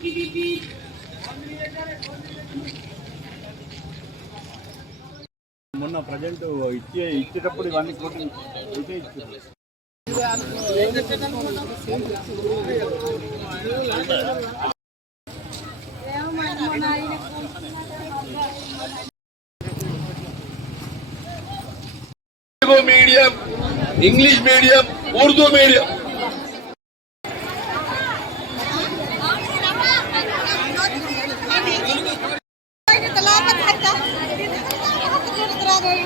কি দিদি మొన్న ప్రజెంట్ ఇచ్చే ఇచ్చేటప్పుడు ఇవన్నీ కోటి ఇచ్చే ఇచ్చారు Telugu medium English medium Urdu medium.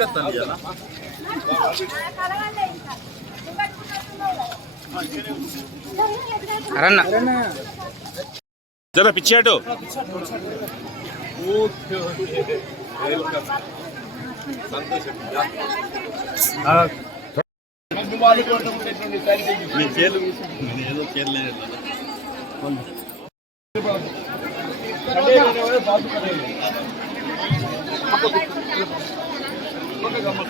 తీసుకొస్తాను ఇవాళ. జర పిచ్చాడు. ఏదో చేరలేదు ఎవరో బాబు కట్టేది. పక్కకు రమ్మ.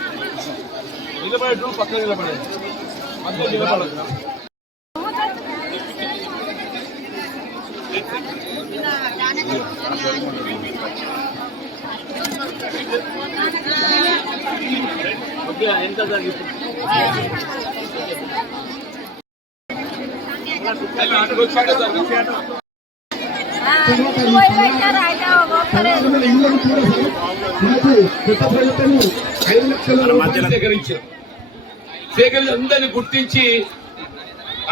నిలబడేటప్పుడు పక్కన నిలబడేది అందరూ నిలబడదు ఓకే ఎంత జరిగింది సేకరించారు సేకరించి. అందరిని గుర్తించి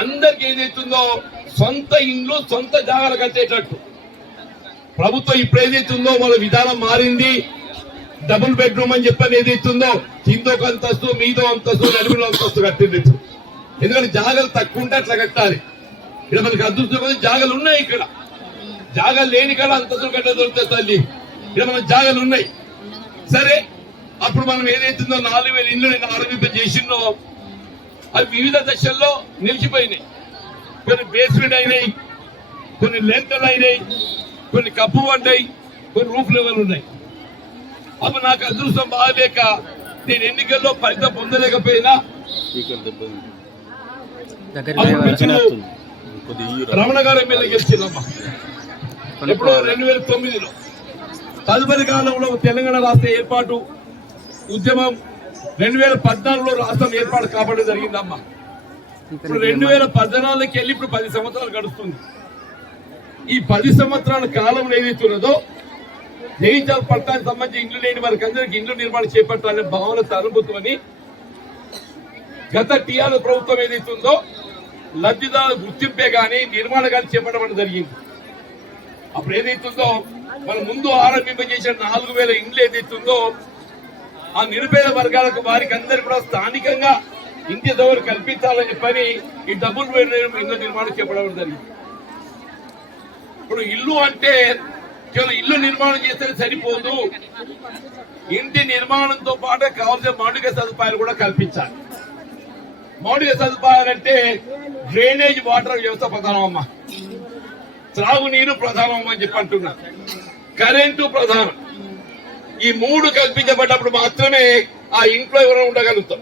అందరికి ఏదైతుందో సొంత ఇండ్లు సొంత జాగాలు కట్టేటట్టు. ప్రభుత్వం ఇప్పుడు ఏదైతుందో మన విధానం మారింది. డబుల్ బెడ్రూమ్ అని చెప్పని ఏదైతుందో కిందో అంతస్తు మీదో అంతస్తు నడుములో అంతస్తు కట్టింది ఎందుకంటే జాగాలు తక్కువ ఉంటే అట్లా కట్టాలి. ఇక్కడ మనకి అదృష్టం జాగాలు ఉన్నాయి ఇక్కడ. జాగాలు లేని కాడ అంతస్తులు కట్ట దొరుకుతాయి తల్లి ఇక్కడ మన జాగాలు ఉన్నాయి. సరే అప్పుడు మనం ఏదైతుందో నాలుగు వేల ఇల్లు నేను ఆరంభింప చేసిందో అవి వివిధ దశల్లో నిలిచిపోయినాయి. కొన్ని బేస్మెంట్ అయినాయి కొన్ని లెంటలు అయినాయి కొన్ని కప్పు పడ్డాయి కొన్ని రూఫ్ లెవెల్ ఉన్నాయి. అప్పుడు నాకు అదృష్టం బాగాలేక నేను ఎన్నికల్లో ఫలితం పొందలేకపోయినా రమణ గారు. ఎమ్మెల్యే గెలిచిందమ్మా ఎప్పుడో? రెండు వేల తొమ్మిదిలో. తదుపరి కాలంలో తెలంగాణ రాష్ట్ర ఏర్పాటు ఉద్యమం రెండు వేల పద్నాలుగులో రాష్ట్రం ఏర్పాటు కాబట్టి జరిగిందమ్మా. ఇప్పుడు రెండు వేల పద్నాలుగుకి వెళ్ళి ఇప్పుడు పది సంవత్సరాలు గడుస్తుంది. ఈ పది సంవత్సరాల కాలం ఏదైతున్నదో జయించాల పట్టానికి సంబంధించి ఇండ్లు లేని వారికి అందరికి ఇండ్లు నిర్మాణం చేపట్టాలనే భావనతో అనుభూతమని గత టీఆర్ఎస్ ప్రభుత్వం ఏదైతుందో లబ్ధిదారుల గుర్తింపే కానీ నిర్మాణం కానీ చేపట్టడం జరిగింది. అప్పుడు ఏదైతుందో మన ముందు ఆరంభింపజేసిన నాలుగు వేల ఇండ్లు ఏదైతుందో ఆ నిరుపేద వర్గాలకు వారికి అందరు కూడా స్థానికంగా ఇంటి దోవలు కల్పించాలని చెప్పని ఈ డబుల్ బెడ్రూమ్ నిర్మాణం చేపట్టడం జరిగింది. ఇప్పుడు ఇల్లు అంటే కేవలం ఇల్లు నిర్మాణం చేస్తే సరిపోదు. ఇంటి నిర్మాణంతో పాటు కావాల్సిన మౌలిక సదుపాయాలు కూడా కల్పించాలి. మౌలిక సదుపాయాలంటే డ్రైనేజ్ వాటర్ వ్యవస్థ ప్రధానం త్రాగునీరు ప్రధానం అని చెప్పి అంటున్నా. కరెంటు ప్రధానం. ఈ మూడు కల్పించబడ్డప్పుడు మాత్రమే ఆ ఇంట్లో ఎవరైనా ఉండగలుగుతాం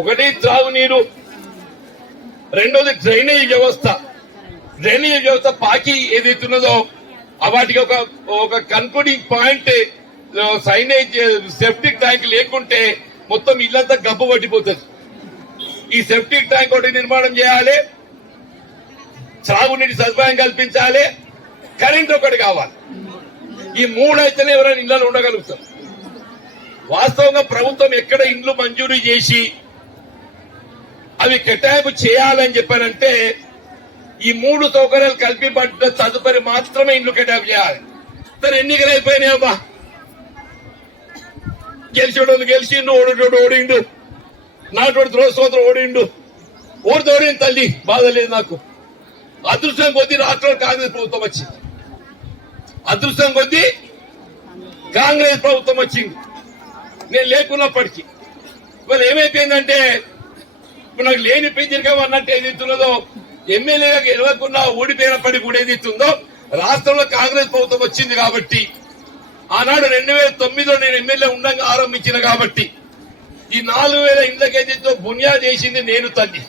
ఒకటి త్రాగునీరు రెండోది డ్రైనేజ్ వ్యవస్థ. డ్రైనేజ్ వ్యవస్థ పాకి ఏదైతున్నదో ఉన్నదో వాటికి ఒక ఒక concluding point signage septic tank లేకుంటే మొత్తం ఇల్లంతా గబ్బు పట్టిపోతుంది. ఈ సెప్టిక్ ట్యాంక్ ఒకటి నిర్మాణం చేయాలి త్రాగునీటి సదుపాయం కల్పించాలి. కరెంట్ ఒకటి కావాలి. ఈ మూడు అయితేనే ఎవరైనా ఇళ్ళలో ఉండగలుగుతాం వాస్తవంగా ప్రభుత్వం ఎక్కడ ఇండ్లు మంజూరు చేసి అవి కేటాయింపు చేయాలని చెప్పారంటే ఈ మూడు సౌకర్యాలు కల్పింపడ్డ తదుపరి మాత్రమే ఇండ్లు కేటాయింపు చేయాలి. తను ఎన్నికలు అయిపోయినాయమ్మా గెలిచేటోళ్ళు గెలిచిండు ఓడిటోడు ఓడిండు. నాటోడు ద్రోస్తోత్రం ఓడిండు. ఓడి ఓడింది తల్లి బాధ లేదు నాకు. అదృష్టం కొద్దీ రాష్ట్రంలో కాంగ్రెస్ ప్రభుత్వం వచ్చింది. అదృష్టం కొద్దీ కాంగ్రెస్ ప్రభుత్వం వచ్చింది. నేను లేకున్నప్పటికీ. ఇవాళ ఏమైపోయిందంటే ఇప్పుడు నాకు లేని పెంచిరకం అన్నట్టు ఏదైతున్నదో ఎమ్మెల్యేగా గెలవకుండా ఓడిపోయినప్పటికీ కూడా ఏదైతుందో రాష్ట్రంలో కాంగ్రెస్ ప్రభుత్వం వచ్చింది కాబట్టి ఆనాడు రెండు వేల తొమ్మిదిలో నేను ఎమ్మెల్యే ఉండగా ఆరంభించిన కాబట్టి ఈ నాలుగు వేల ఇండ్లకేదితో బునియాద్ చేసింది నేను తల్లి.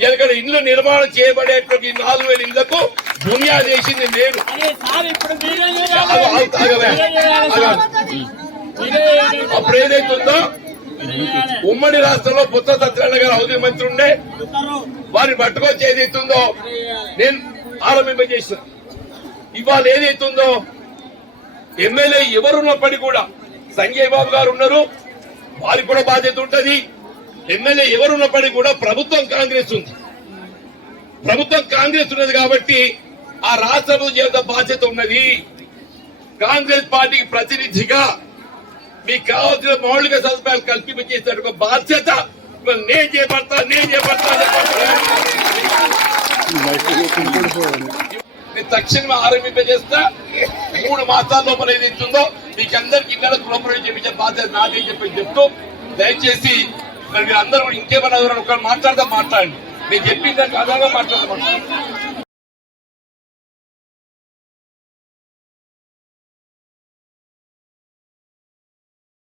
ఎందుకంటే ఇండ్లు నిర్మాణం చేయబడేటువంటి ఈ నాలుగు వేల ఇళ్ళకు బునియాద్ చేసింది నేను. అప్పుడు ఏదైతుందో ఉమ్మడి రాష్ట్రంలో పుత్ర సత్యనారాయణ గారు హౌసింగ్ మంత్రి ఉండే వారిని పట్టుకొచ్చి ఏదైతుందో నేను ఆరంభింపజేసిన ఇవాళ ఏదైతుందో ఎమ్మెల్యే ఎవరున్నప్పటికీ కూడా సంజయ్ బాబు గారు ఉన్నారు వారికి కూడా బాధ్యత ఉంటది. ఎమ్మెల్యే ఎవరున్నప్పటికీ కూడా ప్రభుత్వం కాంగ్రెస్ ఉంది. ప్రభుత్వం కాంగ్రెస్ ఉన్నది కాబట్టి ఆ రాష్ట్ర ప్రభుత్వం బాధ్యత ఉన్నది. కాంగ్రెస్ పార్టీకి ప్రతినిధిగా మీకు కావాల్సిన మౌలిక సదుపాయాలు కల్పించేసే ఒక బాధ్యత నేను చేపడతా నేను చేపడతా అని తక్షణమే ఆరంభింపజేస్తా. మూడు మాసాల లోపల ఏది ఇస్తుందో మీకు అందరికి ఇళ్ళ గృహప్రవేశం చేపించే బాధ్యత నాదే చెప్పి చెప్తూ దయచేసి మరి మీరు అందరూ ఇంకేమన్నా ఒకరు మాట్లాడదా మాట్లాడండి. నేను చెప్పిన దానికి ఆధారంగా మాట్లాడదాం.